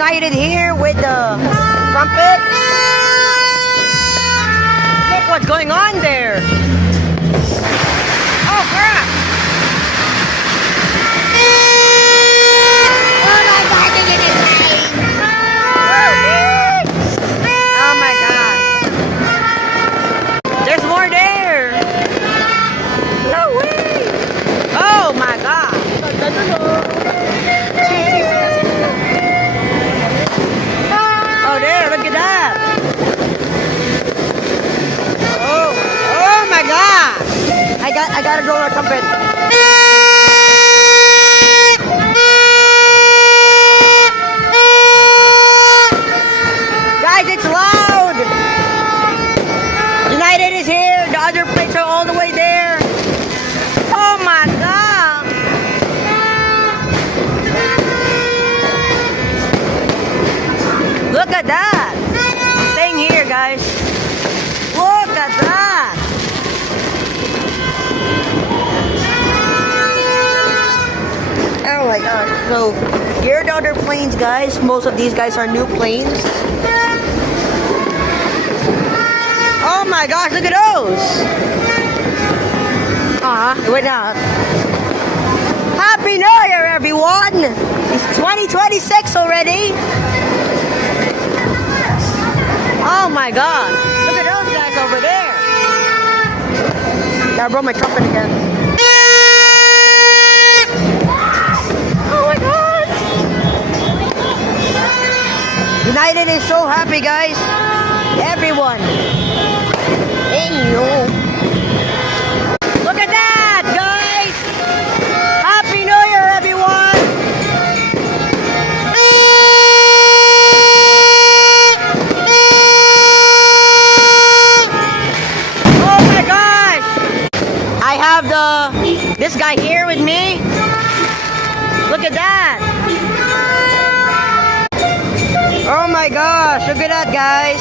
United here with the trumpet. Look what's going on there. Oh crap! Oh my god! There's more there. No way! Oh my god! Oh there! Look at that! Oh my god! I gotta blow a trumpet. Guys, it's loud! United is here. The other plates are all the way there. Oh my god! Look at that! I'm staying here, guys. Look at that! Oh my gosh. So, here are the other planes, guys. Most of these guys are new planes. Oh my gosh, look at those! It went out. Happy New Year, everyone! It's 2026 already. Oh my god! Look at those guys over there! I broke my trumpet again. Oh my god! United is so happy, guys. Everyone. Hey yo. Look at that, guys! Happy New Year, everyone! Oh my gosh! I have this guy here with me. Look at that! Oh my gosh, look at that, guys.